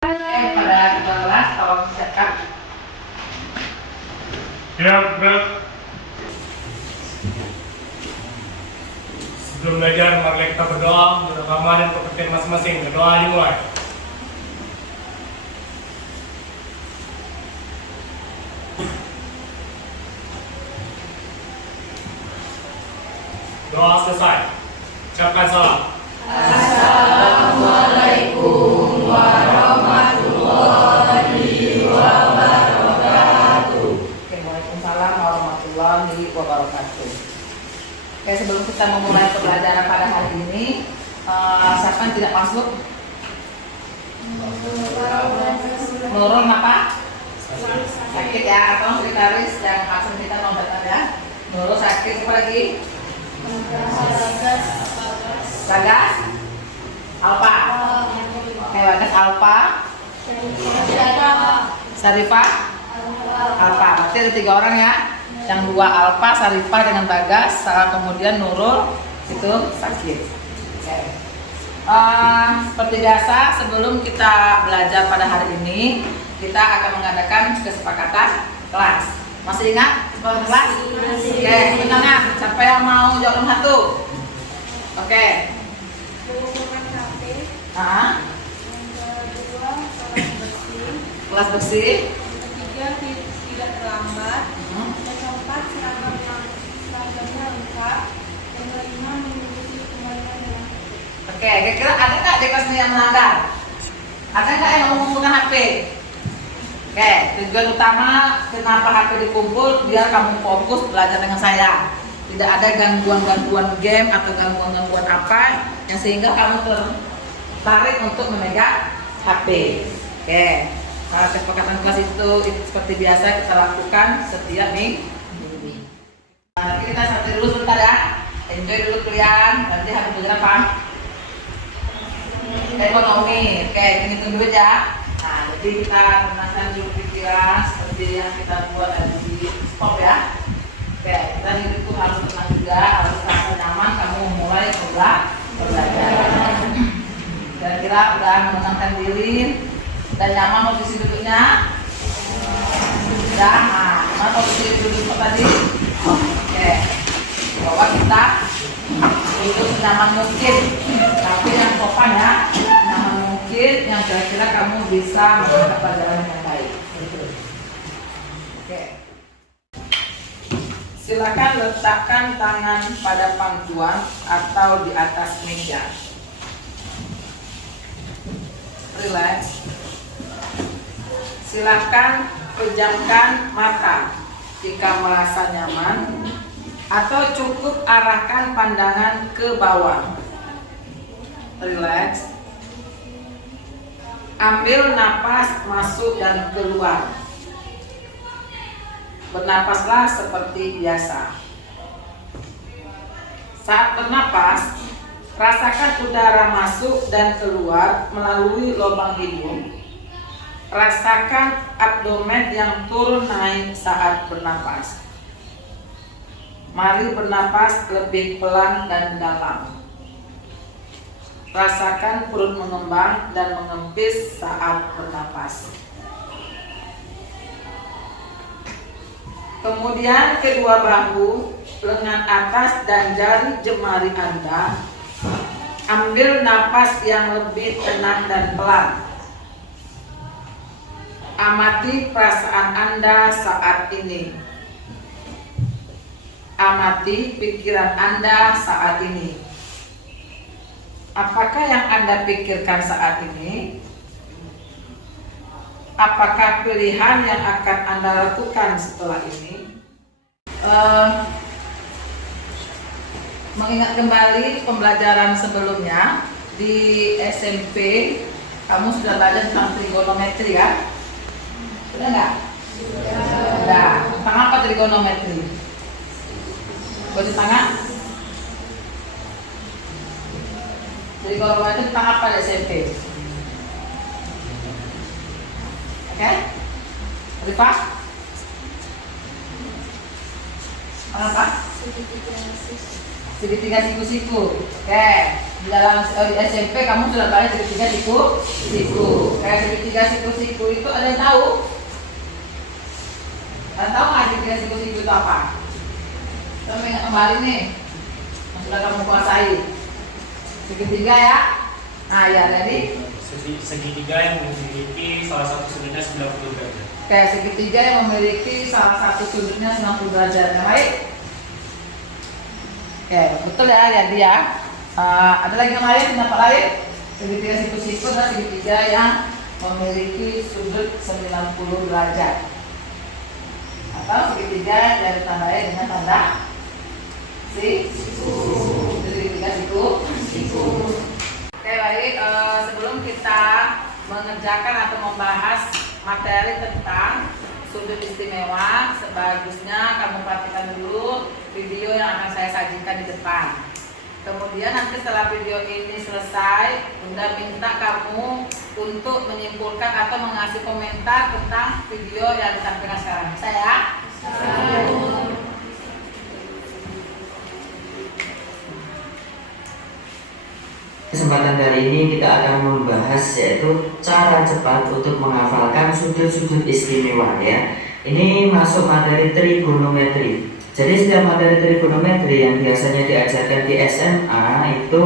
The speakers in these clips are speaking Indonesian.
Pada kelas tolong siapkan. Ya, Bel. Sebelum belajar, marilah kita berdoa untuk agama dan kepentingan masing-masing. Berdoa dimulai. Doa selesai. Ucapkan salam. Assalamualaikum warahmatullahi wabarakatuh. Waalaikumsalam warahmatullahi wabarakatuh. Oke, sebelum kita memulai pembelajaran pada hari ini, siapa yang tidak masuk? Nurul apa? Sakit ya, atau sekretaris yang absen kita lompatan ya. Nurul sakit, apa lagi? Bagas? Alpa? Bagas Alpa? Sarifah? Alpa. Berarti ada 3 orang ya. Yang 2 Alpa, Sarifah dengan Bagas, kemudian Nurul itu sakit. Oke. Seperti biasa, sebelum kita belajar pada hari ini, kita akan mengadakan kesepakatan kelas. Masih ingat kesepakatan kelas? Oke, tangan. Siapa yang mau jawab nomor 1? Oke. Kelas bersih. Yang ketiga tidak terlambat. Yang keempat seragamnya lengkap. Yang kelima mengikuti pembelajaran dengan tertib. Oke, kira-kira ada nggak di kelasnya yang melanggar? Ada nggak yang mengumpulkan HP? Oke, tujuan utama kenapa HP dikumpul biar kamu fokus belajar dengan saya. Tidak ada gangguan-gangguan game atau gangguan-gangguan apa yang sehingga kamu tertarik untuk memegang HP. Oke, kesepakatan kelas itu seperti biasa kita lakukan setiap minggu. Nah, kita santai dulu sebentar ya. Enjoy dulu kalian. Nanti habis belajar apa? Ekonomi. Oke, hitung duit ya. Nah, jadi kita tenangkan dulu pikiran seperti yang kita buat tadi di stop ya. Oke, kita itu harus tenang juga, harus rasa nyaman kamu mulai belajar. Kira-kira udah menenangkan diri dan nyaman posisi duduknya. Sudah. Nah, mana posisi duduk tadi? Oke. Bahwa kita itu senyaman mungkin, tapi yang sopan ya, senyaman mungkin yang kira-kira kamu bisa melakukan pelajaran yang baik. Oke. Silakan letakkan tangan pada pangkuan atau di atas meja. Relax. Silakan pejamkan mata jika merasa nyaman, atau cukup arahkan pandangan ke bawah. Relax. Ambil napas masuk dan keluar. Bernapaslah seperti biasa. Saat bernapas, rasakan udara masuk dan keluar melalui lubang hidung. Rasakan abdomen yang turun naik saat bernapas. Mari bernapas lebih pelan dan dalam. Rasakan perut mengembang dan mengempis saat bernapas. Kemudian kedua bahu, lengan atas dan jari jemari Anda. Ambil napas yang lebih tenang dan pelan. Amati perasaan Anda saat ini. Amati pikiran Anda saat ini. Apakah yang Anda pikirkan saat ini? Apakah pilihan yang akan Anda lakukan setelah ini? Mengingat kembali pembelajaran sebelumnya di SMP, kamu sudah belajar tentang trigonometri kan? Sudah nggak? Sudah. Tentang apa trigonometri? Baju tangan. Trigonometri tentang apa di SMP? Oke? Rifah? Apa? Segitiga siku-siku. Oke. Di dalam di SMP kamu sudah belajar segitiga siku-siku. Kayak segitiga siku-siku itu ada yang tahu? Ada yang tahu nggak segitiga siku-siku itu apa? Kita ingat kembali nih, yang sudah kamu kuasai. Segitiga ya. Nah ya, jadi segitiga yang memiliki salah satu sudutnya 90 derajat. Oke, segitiga yang memiliki salah satu sudutnya 90 derajat. Yang baik? Oke, betul ya, jadi ya. Ada lagi yang lain, pendapat lain? Segitiga siku-siku adalah segitiga yang memiliki sudut 90 derajat. Atau segitiga yang ditandai dengan tanda siku. Segitiga siku. Oke, baik. Sebelum kita mengerjakan atau membahas materi tentang sudut istimewa, sebagusnya kamu perhatikan dulu video yang akan saya sajikan di depan. Kemudian nanti setelah video ini selesai, Bunda minta kamu untuk menyimpulkan atau mengasih komentar tentang video yang ditampilkan sekarang. Saya Kesempatan kali ini kita akan membahas yaitu cara cepat untuk menghafalkan sudut-sudut istimewa ya. Ini masuk materi trigonometri. Jadi setiap materi trigonometri yang biasanya diajarkan di SMA itu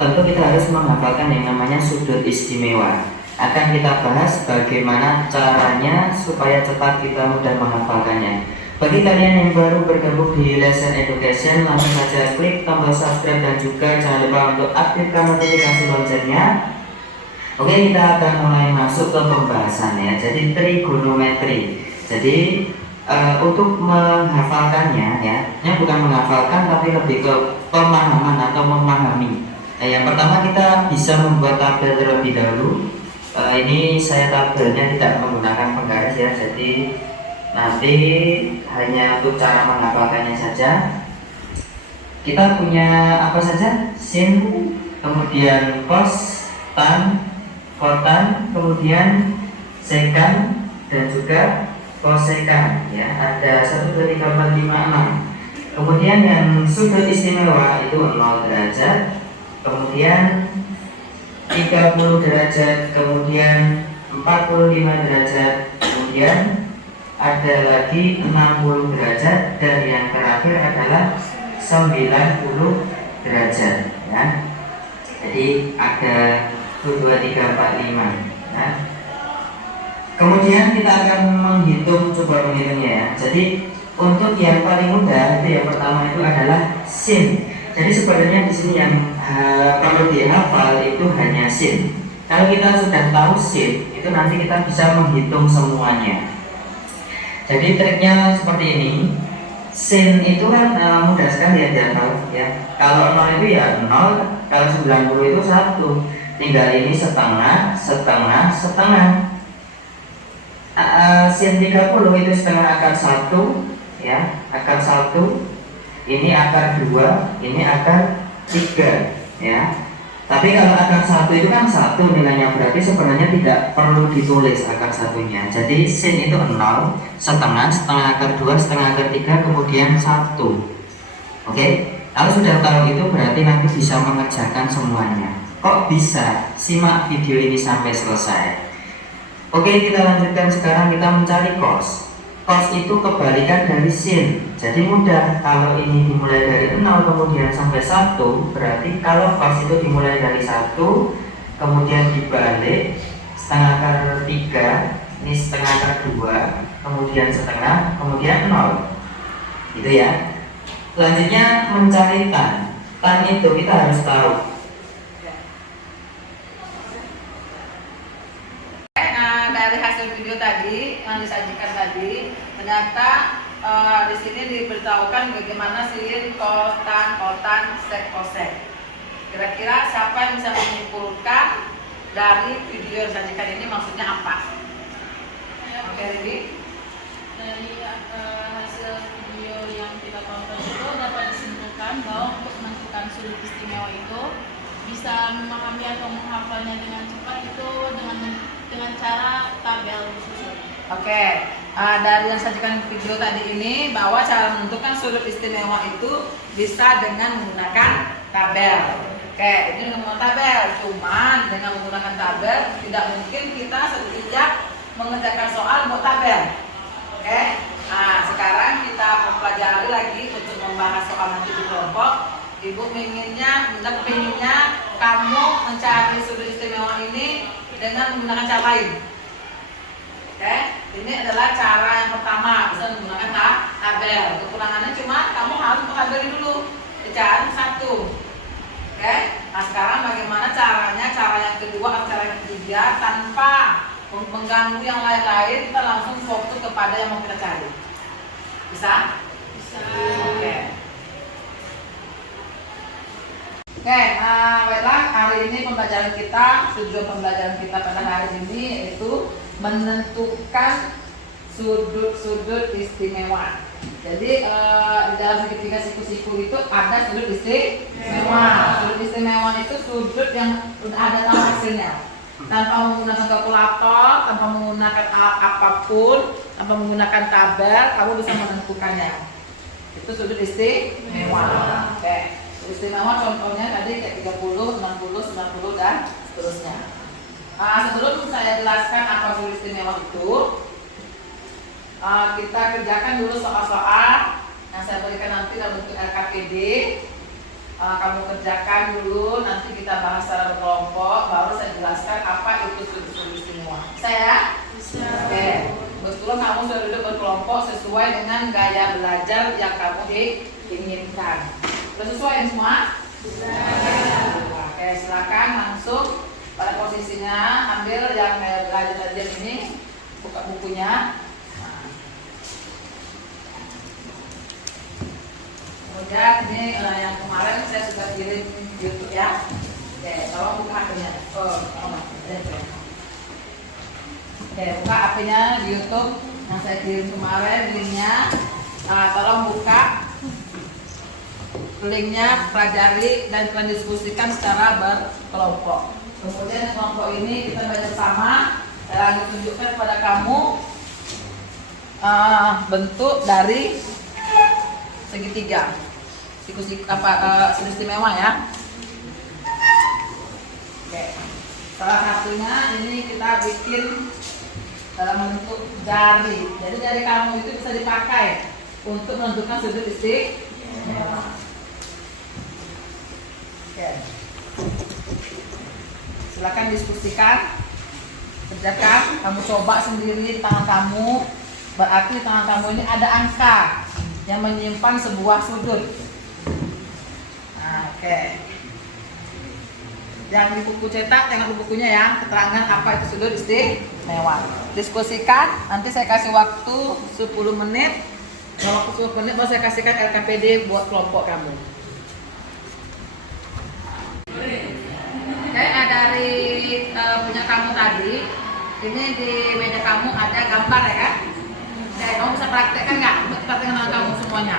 tentu kita harus menghafalkan yang namanya sudut istimewa. Akan kita bahas bagaimana caranya supaya cepat kita mudah menghafalkannya. Bagi kalian yang baru bergabung di Lesson Education, langsung saja klik tombol subscribe dan juga jangan lupa untuk aktifkan notifikasi loncengnya. Oke, kita akan mulai masuk ke pembahasannya. Jadi trigonometri. Jadi untuk menghafalkannya ya, ini bukan menghafalkan tapi lebih ke pemahaman atau memahami. Yang pertama kita bisa membuat tabel terlebih dahulu. Ini saya tabelnya tidak menggunakan penggaris ya, jadi nanti hanya untuk cara menghafalkannya saja. Kita punya apa saja? Sin, kemudian cos, tan, kotan, kemudian sekan dan juga kosekan ya. Ada 1, 2, 3, 4, 5, 6. Kemudian yang sudut istimewa itu 0 derajat, kemudian 30 derajat, kemudian 45 derajat, kemudian ada lagi 60 derajat, dan yang terakhir adalah 90 derajat ya. Jadi ada 1, 2, 3, 4, 5 ya. Kemudian kita akan menghitung, coba menghitungnya ya. Jadi untuk yang paling mudah itu yang pertama itu adalah sin. Jadi sebenarnya di sini yang perlu dihafal itu hanya sin. Kalau kita sudah tahu sin, itu nanti kita bisa menghitung semuanya. Jadi triknya seperti ini. Sin itu kan mudah sekali ya dihafal ya. Kalau 0 itu ya 0, kalau 90 itu 1. Tinggal ini setengah, setengah, setengah. Sin 30 itu setengah akar 1 ya, akar 1. Ini akar 2, ini akar 3 ya. Tapi kalau akar 1 itu kan 1 nilainya, berarti sebenarnya tidak perlu ditulis akar 1-nya. Jadi sin itu 0, setengah, setengah akar 2, setengah akar 3, kemudian 1. Oke, kalau sudah tahu itu berarti nanti bisa mengerjakan semuanya. Kok bisa? Simak video ini sampai selesai. Oke, kita lanjutkan sekarang, kita mencari cos. Cos itu kebalikan dari sin. Jadi mudah, kalau ini dimulai dari 0 kemudian sampai 1, berarti kalau cos itu dimulai dari 1 kemudian dibalik setengah akar 3, ini setengah akar 2, kemudian setengah, kemudian 0. Gitu ya. Selanjutnya mencari tan. Tan itu kita harus tahu. Dari hasil video tadi yang disajikan tadi, ternyata di sini diberitahukan bagaimana sin, cos, tan, kotan, sek, kosek. Kira-kira siapa yang bisa menyimpulkan dari video yang disajikan ini maksudnya apa? Oke, Riri? Dari hasil video yang kita tonton itu dapat disimpulkan bahwa untuk menentukan sudut istimewa itu bisa memahami atau menghafalnya dengan cepat itu dengan cara tabel susun. Oke, dari yang sajikan video tadi ini bahwa cara menentukan sudut istimewa itu bisa dengan menggunakan tabel. Oke, ini dengan tabel, cuman dengan menggunakan tabel tidak mungkin kita setiap mengerjakan soal buat tabel. Oke, nah sekarang kita mempelajari lagi untuk membahas soal nanti di kelompok. Ibu pengennya kamu mencari sudut istimewa ini dengan menggunakan cara lain. Oke, ini adalah cara yang pertama, bisa menggunakan tabel. Kekurangannya cuma kamu harus mempelajari dulu, dicari 1. Oke, nah sekarang bagaimana caranya? Cara yang kedua atau cara yang ketiga tanpa mengganggu yang lain-lain, kita langsung fokus kepada yang mau kita cari. Bisa? Bisa. Oke. Oke, baiklah, hari ini pembelajaran kita, tujuan pembelajaran kita pada hari ini yaitu menentukan sudut-sudut istimewa. Jadi di dalam segitiga siku-siku itu ada sudut istimewa. Sudut istimewa itu sudut yang udah ada tahu hasilnya, tanpa menggunakan kalkulator, tanpa menggunakan apapun, tanpa menggunakan tabel, kamu bisa menentukannya. Itu sudut istimewa. Oke. Sudut istimewa contohnya tadi kayak 30, 60, 90 dan seterusnya. Sebelum saya jelaskan apa sudut istimewa itu, kita kerjakan dulu soal-soal yang saya berikan nanti dalam bentuk LKPD. Kamu kerjakan dulu, nanti kita bahas secara berkelompok, baru saya jelaskan apa itu sudut istimewa. Bisa ya? Bisa. Oke. Kebetulan kamu sudah duduk berkelompok sesuai dengan gaya belajar yang kamu inginkan. Sudah sesuai semua? Bisa. Oke, silakan langsung pada posisinya, ambil yang belajar tadi ini, buka bukunya. Kemudian ini yang kemarin saya sudah kirim YouTube ya. Oke, tolong buka HP-nya. Oke, buka HP-nya di YouTube yang saya kirim kemarin, linknya. Tolong buka linknya, pelajari dan kalian diskusikan secara berkelompok. Kemudian kelompok ini kita baca bersama. Saya akan tunjukkan kepada kamu bentuk dari segitiga sudut istimewa ya. Oke. Salah satunya ini kita bikin dalam bentuk jari. Jadi jari kamu itu bisa dipakai untuk menentukan sudut istimewa. Oke. Silakan diskusikan, kerjakan, kamu coba sendiri tangan kamu. Berarti tangan kamu ini ada angka yang menyimpan sebuah sudut. Oke. Yang di buku cetak, tengok bukunya ya, keterangan apa itu sudut istimewa. Diskusikan, nanti saya kasih waktu 10 menit. Kalau waktu 10 menit baru saya kasihkan LKPD buat kelompok kamu. Oke, dari punya kamu tadi, ini di meja kamu ada gambar ya kan? Kamu bisa praktekkan nggak? Kita dengan kamu semuanya.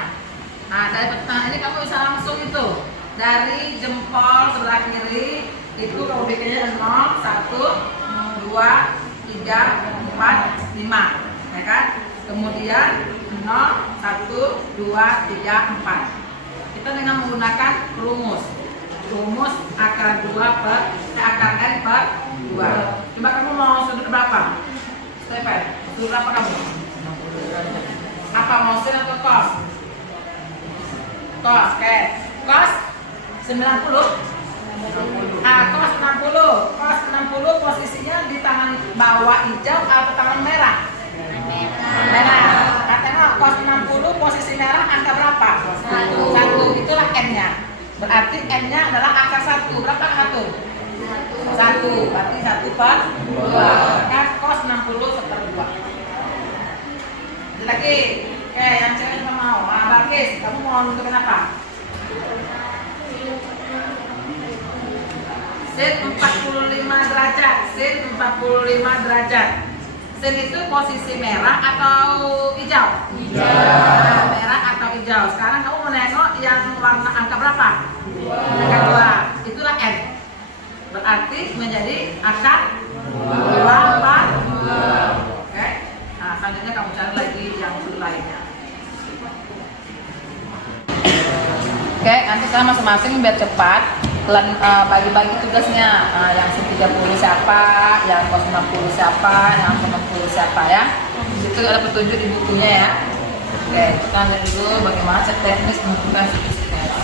Nah, dari pertanyaan ini kamu bisa langsung itu dari jempol sebelah kiri itu kamu bikinnya 0, 1, 2, 3, 4, 5, ya kan? Kemudian 0, 1, 2, 3, 4. Kita dengan menggunakan rumus akar 2 per akar n per 2. Coba kamu mau sudut berapa? Stephen, sudut berapa kamu? Apa mau sin atau cos? Cos, oke. Cos 90. Cos 60. Cos 60 posisinya di tangan bawah hijau atau tangan merah? Merah. Katanya cos 60 posisi merah angka berapa? 1. Itulah n-nya. Berarti n-nya adalah angka 1. Berapa angka 1? 1. Berarti 1 per 2. Kan cos 60 per 2. Lagi, oke, yang cewek mau. Barkis, kamu mau menentukan apa? Sin 45 derajat. Sin 45 derajat. Sin itu posisi merah atau hijau? Hijau. Merah atau hijau. Sekarang kamu menengok yang warna angka berapa? Angka 2. Itulah n. Berarti menjadi akar 2 per 2. Oke. Nah, selanjutnya kamu cari lagi yang lainnya. Oke, nanti kita masing-masing biar cepat bagi-bagi tugasnya. Yang 30 siapa, yang 60 siapa, yang 60 siapa ya. Itu ada petunjuk di bukunya ya. Oke, kita lihat dulu bagaimana teknis menentukan sudut istimewa.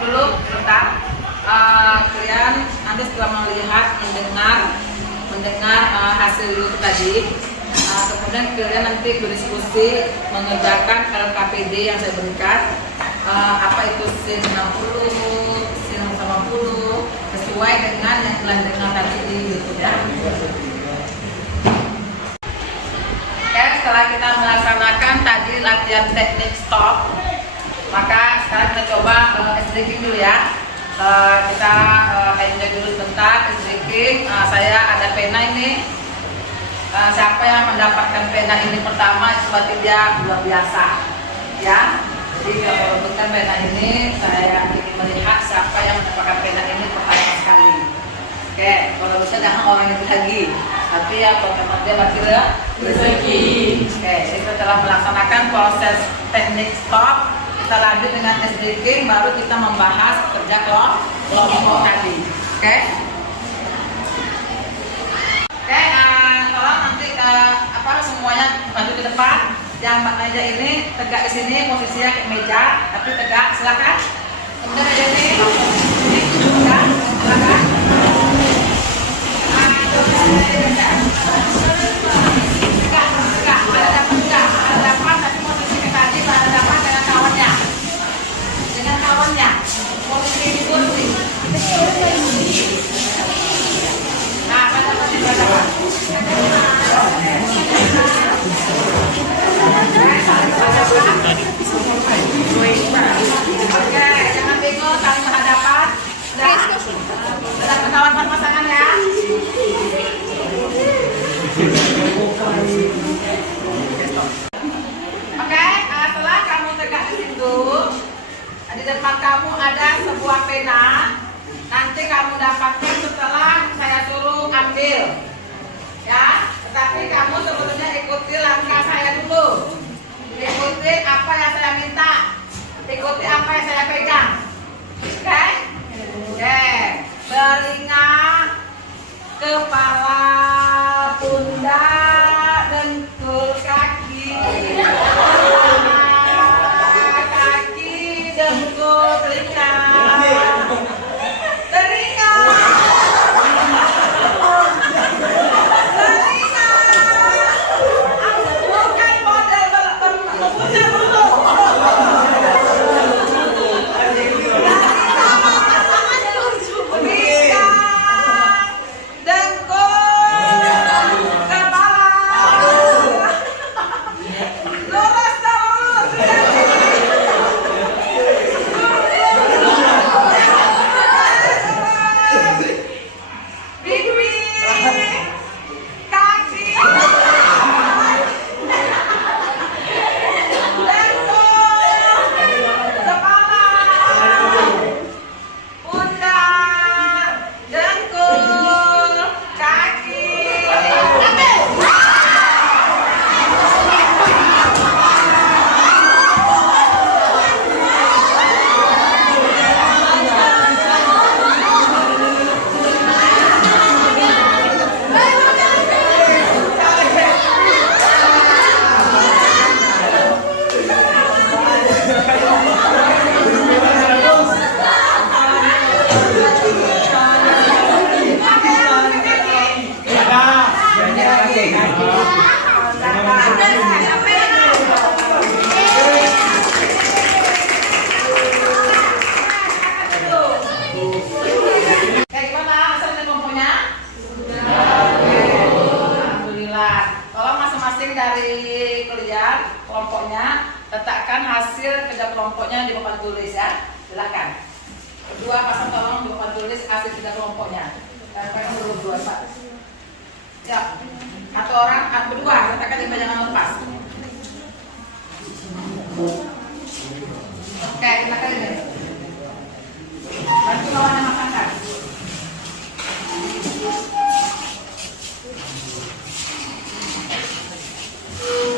Dulu bentar, kalian nanti setelah melihat mendengar hasil dulu tadi, kemudian kalian nanti berdiskusi mengerjakan LKPD yang saya berikan, apa itu sin 60, sin 80 sesuai dengan yang kalian dengar tadi di YouTube ya. Oke, setelah kita melaksanakan tadi latihan teknik stop, maka sekarang kita coba breaking dulu ya. Kita kayaknya dulu sebentar breaking. Saya ada pena ini. Siapa yang mendapatkan pena ini pertama itu berarti dia luar biasa, ya. Jadi kalau bukan pena ini, saya ingin melihat siapa yang mendapatkan pena ini pertama sekali. Oke, kalau bisa jangan orang itu lagi, tapi ya kalau dia berarti rezeki. Oke, kita telah melaksanakan proses teknik stop. Kita lanjut dengan test breaking, baru kita membahas kerja kelompok tadi. Oke. Oke, tolong nanti semuanya maju ke depan. Yang meja ini tegak di sini, posisinya ke meja, tapi tegak. Silakan. Kemudian meja ini tegak. Silakan. Tegak. Ada dapat, tapi posisi ke tadi ada dapat dengan kawannya. Dengan kawannya. Posisi ini kursi. Nah, pada posisi dapat. Oke, jangan bingung, saling berhadapan. Sudah ketahuan pasangan ya. Oke, setelah kamu tegak di situ, di depan kamu ada sebuah pena. Nanti kamu dapatkan setelah saya suruh ambil. Ya, tetapi kamu sebetulnya ikuti langkah saya dulu. Ikuti apa yang saya minta. Ikuti apa yang saya pegang. Oke? Oke. Telinga, kepala, pundak, dengkul kaki. Kaki, dengkul, telinga. Telinga. Dari kalian kelompoknya letakkan hasil kerja kelompoknya di papan tulis ya. Silakan. Kedua pasang tolong di papan tulis hasil kerja kelompoknya. Letakkan berdua Pak. Siap. Satu orang, berdua letakkan di jangan lepas. Oke, silakan ini. Bantu lawannya makan.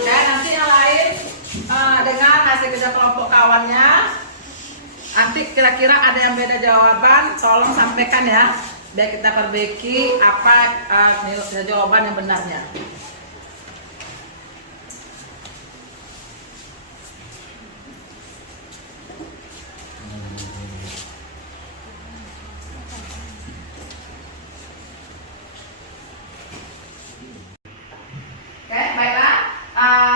Dan nanti yang lain dengan hasil kerja kelompok kawannya, nanti kira-kira ada yang beda jawaban, tolong sampaikan ya, biar kita perbaiki apa jawaban yang benarnya. Oke, baiklah.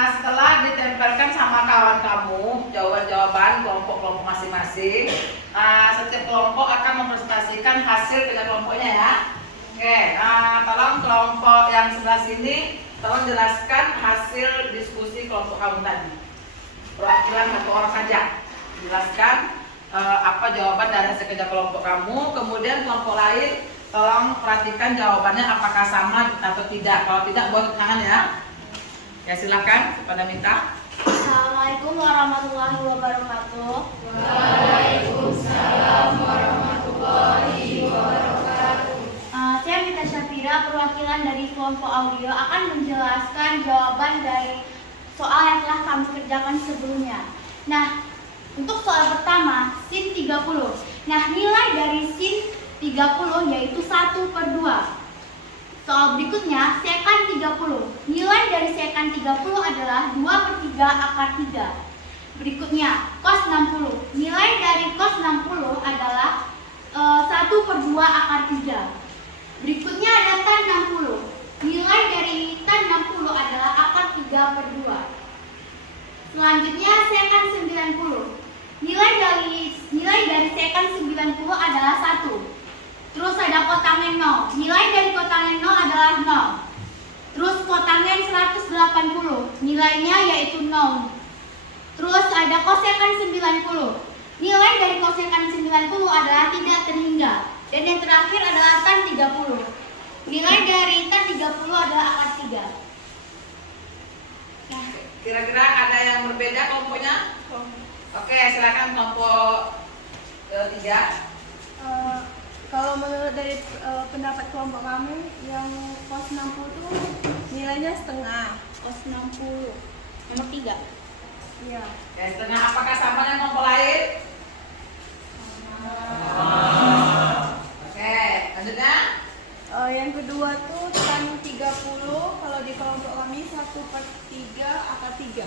Setelah ditempelkan sama kawan kamu jawaban-jawaban kelompok-kelompok masing-masing, setiap kelompok akan mempresentasikan hasil kerja kelompoknya ya. Oke, tolong kelompok yang sebelah sini tolong jelaskan hasil diskusi kelompok kamu tadi. Perwakilan satu orang saja. Jelaskan apa jawaban dari hasil kerja kelompok kamu. Kemudian kelompok lain tolong perhatikan jawabannya apakah sama atau tidak. Kalau tidak, buat tangan ya. Ya silakan kepada Mita. Assalamualaikum warahmatullahi wabarakatuh. Waalaikumsalam warahmatullahi wabarakatuh. Saya Mita Syafira, perwakilan dari kelompok audio akan menjelaskan jawaban dari soal yang telah kami kerjakan sebelumnya. Nah, untuk soal pertama, sin 30. Nah, nilai dari sin 30 yaitu 1/2. Soal berikutnya, sekan 30. Nilai dari sekan 30 adalah 2/3 akar 3. Berikutnya, cos 60. Nilai dari cos 60 adalah 1/2 akar 3. Berikutnya ada tan 60. Nilai dari tan 60 adalah akar 3/2. Selanjutnya, sekan 90. Nilai dari sekan 90 adalah 1. Terus ada kotangen 0. Nilai dari kotangen 0 adalah 0. Terus kotangen 180. Nilainya yaitu 0. Terus ada kosekan 90. Nilai dari kosekan 90 adalah tidak terhingga. Dan yang terakhir adalah tan 30. Nilai dari tan 30 adalah akar 3. Nah, Kira-kira ada yang berbeda kelompoknya? Oke, silakan kelompok 3. Kalau menurut dari pendapat kelompok kami, yang cos 60 itu nilainya setengah. cos 60. Nomor 3. Iya. Ya, setengah. Apakah sama dengan kelompok lain? Oke, lanjutnya. Yang kedua tuh tan 30, kalau di kelompok kami 1/3 akar 3.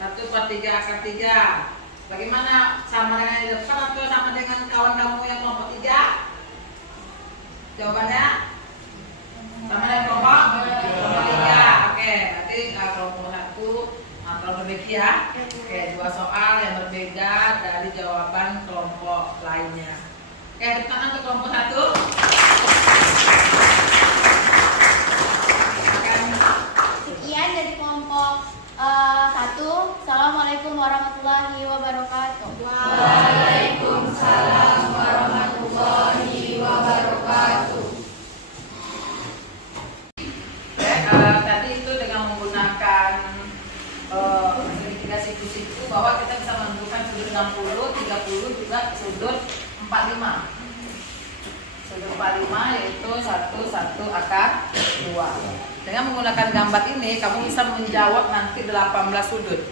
1/3 akar 3. Bagaimana, sama dengan yang di depan atau sama dengan kawan kamu yang kelompok 3? Jawabannya? Sama dengan kelompok 3. Oke, berarti kelompok 1 atau berbeda ya. Oke, 2 soal yang berbeda dari jawaban kelompok lainnya. Oke, tepuk tangan untuk kelompok 1. Sekian dari kelompok 1. Assalamualaikum warahmatullahi wabarakatuh. Waalaikumsalam warahmatullahi wabarakatuh. Tadi itu dengan menggunakan segitiga siku-siku bahwa kita bisa menentukan sudut 60, 30 juga sudut 45. Sudut 45 yaitu 1 akar 2. Dengan menggunakan gambar ini kamu bisa menjawab nanti 18 sudut.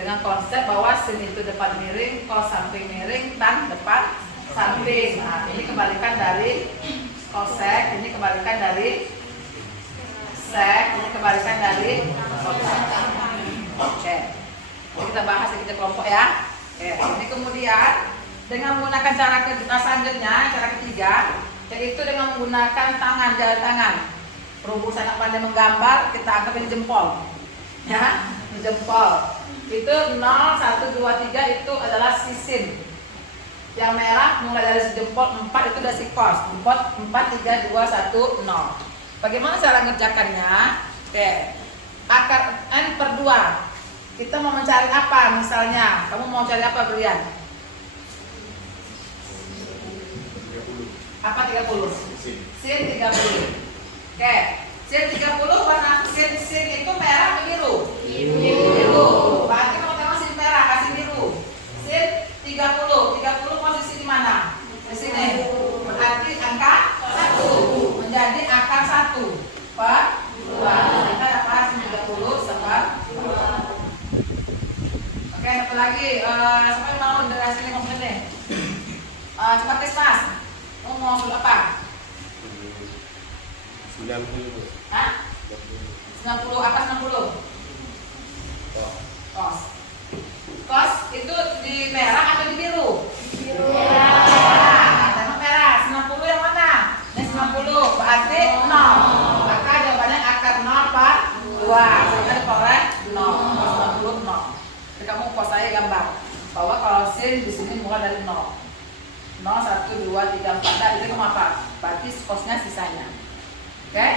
Dengan konsep bahwa sin itu depan miring, cos samping miring, tan depan samping. Nah, ini kebalikan dari cosec, ini kebalikan dari sek, ini kebalikan dari cosec. Oke. Jadi kita bahas sedikit kelompok ya. Oke. Ini kemudian dengan menggunakan cara selanjutnya, cara ketiga, yaitu dengan menggunakan tangan, jari tangan. Berhubung sangat pandai menggambar, kita anggap ini jempol. Ya, jempol. Itu 0, 1, 2, 3 itu adalah sisin. Yang merah mulai dari si jempol 4 itu udah si cos. 4, 3, 2, 1, 0. Bagaimana cara mengerjakannya? Oke. Akar n/2. Kita mau mencari apa misalnya? Kamu mau cari apa, Brian? Apa 30? Sin 30. Oke. Sin 30 warna sin itu merah atau biru? Biru. Berarti kalau kita sin merah kasih biru. Sin 30 posisi di mana? Di sini. Berarti angka 1 menjadi akar 1/2. Kita dapat 30/2. Oke, satu lagi. Siapa yang mau dari hasil ngomong ini? Cepat tes mas. Kamu mau sudut apa? 90. Hah? 90 atas 60. Cos. Cos itu di merah atau di biru? Biru. Merah. Tema merah. 90 yang mana? Ini 90. Berarti 0. Maka jawabannya akar 0/2. Sampai korek 0. 90 0. Jadi kamu pos saya gambar bahwa kalau sin di sini mulai dari 0. 0, 1, 2, 3, 4. Dan itu kamu apa? Berarti kosnya sisanya. Oke?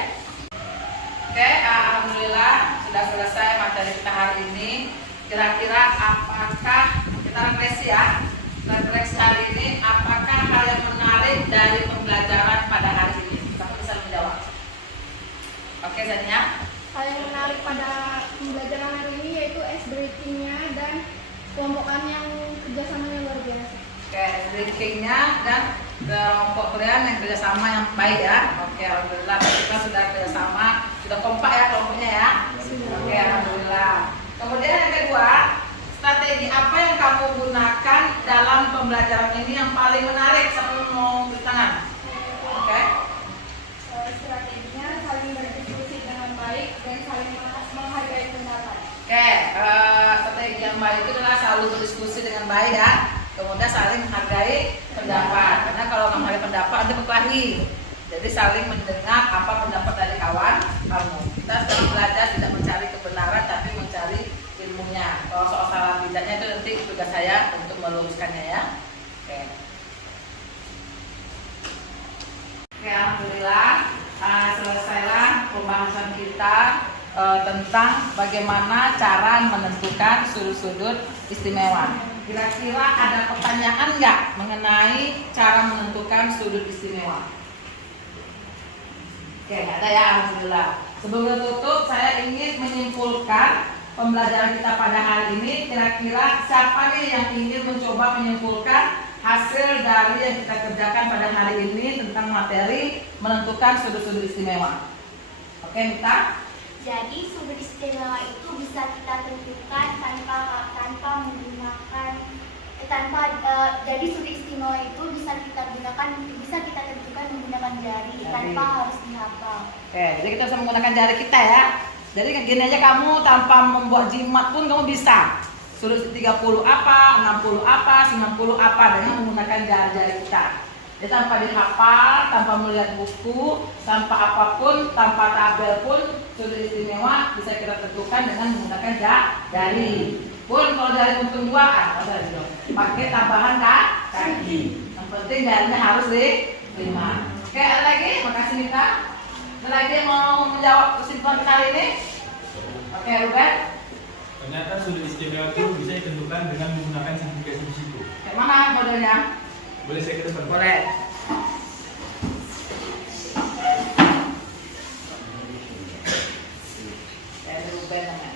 Oke, alhamdulillah sudah selesai materi kita hari ini. Kira-kira apakah kita regresi ya? refleksi hari ini, apakah hal yang menarik dari pembelajaran pada hari ini? Kamu bisa menjawab. Oke, Zania. Hal yang menarik pada pembelajaran hari ini yaitu ice breaking-nya dan kelompokan yang kerjasamanya luar biasa. Oke, breakingnya dan kelompok kalian yang kerjasama yang baik ya. Oke, alhamdulillah kita sudah kerjasama, sudah kompak ya kelompoknya ya. Oke, alhamdulillah. Kemudian yang kedua, strategi apa yang kamu gunakan dalam pembelajaran ini yang paling menarik? Siapa mau beri tangan? Oke. Strateginya saling berdiskusi dengan baik dan saling menghargai pendapat. Oke, strategi yang baik itu adalah selalu berdiskusi dengan baik ya. Kemudian saling menghargai pendapat. Karena kalau nggak menghargai pendapat nanti berkelahi. Jadi saling mendengar apa pendapat dari kawan kamu. Kita sedang belajar tidak mencari kebenaran tapi mencari ilmunya. Kalau soal salah tidaknya itu nanti tugas saya untuk meluruskannya ya. Oke. Oke, alhamdulillah selesailah pembahasan kita tentang bagaimana cara menentukan sudut-sudut istimewa. Kira-kira ada pertanyaan nggak mengenai cara menentukan sudut istimewa? Oke, nggak ada ya, alhamdulillah. Sebelum tutup, saya ingin menyimpulkan pembelajaran kita pada hari ini. Kira-kira siapa nih yang ingin mencoba menyimpulkan hasil dari yang kita kerjakan pada hari ini tentang materi menentukan sudut-sudut istimewa? Oke, Mita? Jadi sudut istimewa itu bisa kita tentukan tanpa menggunakan jadi sudut istimewa itu bisa kita tentukan menggunakan jari tanpa harus dihafal. Oke, jadi kita bisa menggunakan jari kita ya. Jadi gini aja, kamu tanpa membuat jimat pun kamu bisa. Sudut 30 apa, 60 apa, 90 apa dengan menggunakan jari-jari kita. Jadi tanpa dihafal, tanpa melihat buku, tanpa apapun, tanpa tabel pun sudut istimewa bisa kita tentukan dengan menggunakan jari. Pun kalau jari untung 2 pakai tambahan kaki. Yang penting jarinya harus 5. Oke, ada lagi? Makasih Mita. Ada lagi yang mau menjawab kesimpulan kita hari ini? Oke, Ruben. Ternyata sudut istimewa itu bisa ditentukan dengan menggunakan segitiga siku. Kayak mana modelnya? Boleh saya ke depan? Boleh. Dari Ruben namanya.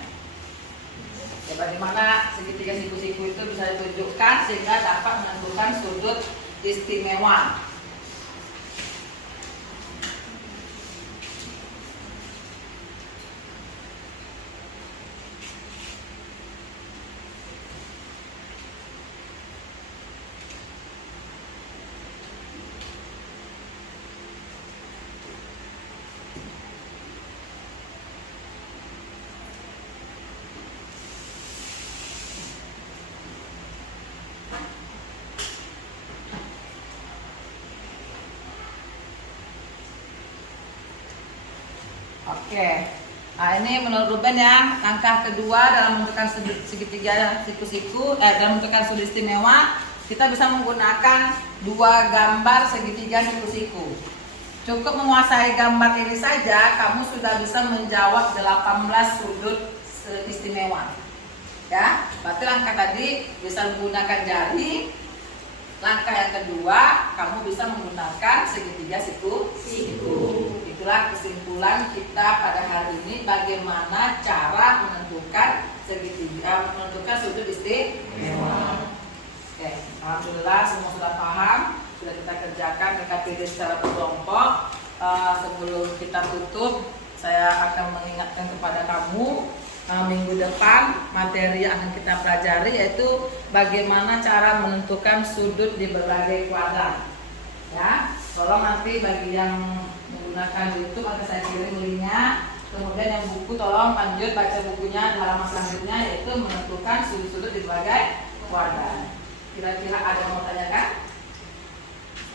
Ya, bagaimana segitiga siku-siku itu bisa ditunjukkan sehingga dapat menentukan sudut istimewa. Oke, nah ini menurut Ruben ya, langkah kedua dalam menentukan segitiga siku-siku, dalam menentukan sudut istimewa, kita bisa menggunakan 2 gambar segitiga siku-siku. Cukup menguasai gambar ini saja, kamu sudah bisa menjawab 18 sudut istimewa. Ya, berarti langkah tadi bisa menggunakan jari. Langkah yang kedua, kamu bisa menggunakan segitiga siku-siku. Itulah kesimpulan kita pada hari ini, bagaimana cara menentukan menentukan sudut istimewa. Oke, alhamdulillah semua sudah paham, sudah kita kerjakan KKPD secara berkelompok. Sebelum kita tutup, saya akan mengingatkan kepada kamu minggu depan materi yang akan kita pelajari yaitu bagaimana cara menentukan sudut di berbagai kuadran. Ya, tolong nanti bagi yang menggunakan YouTube akan saya kirim linknya. Kemudian yang buku tolong lanjut baca bukunya di halaman selanjutnya yaitu menentukan sudut-sudut di berbagai kuadran. Kira-kira ada yang mau tanyakan?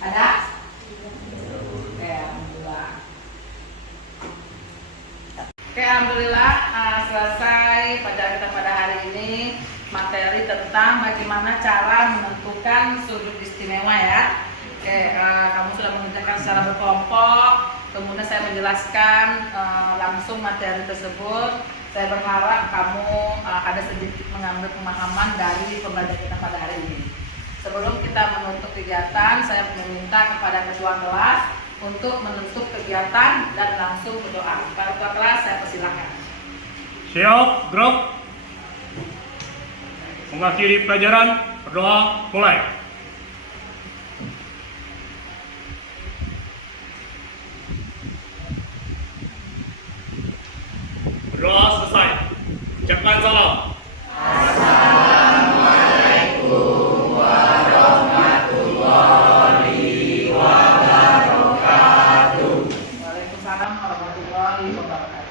Ada? Oke, alhamdulillah. Oke, alhamdulillah selesai pelajaran kita pada hari ini, materi tentang bagaimana cara menentukan sudut istimewa ya. Oke, kamu sudah mengerjakan secara berkelompok, kemudian saya menjelaskan langsung materi tersebut. Saya berharap kamu ada sedikit mengambil pemahaman dari pembelajaran kita pada hari ini. Sebelum kita menutup kegiatan, saya meminta kepada ketua kelas untuk menutup kegiatan dan langsung berdoa. Kepada ketua kelas, saya persilakan. Siap, gerak. Mengakhiri pelajaran, berdoa, mulai. Berdoa selesai. Ucapkan salam. Waalaikumsalam warahmatullahi wabarakatuh.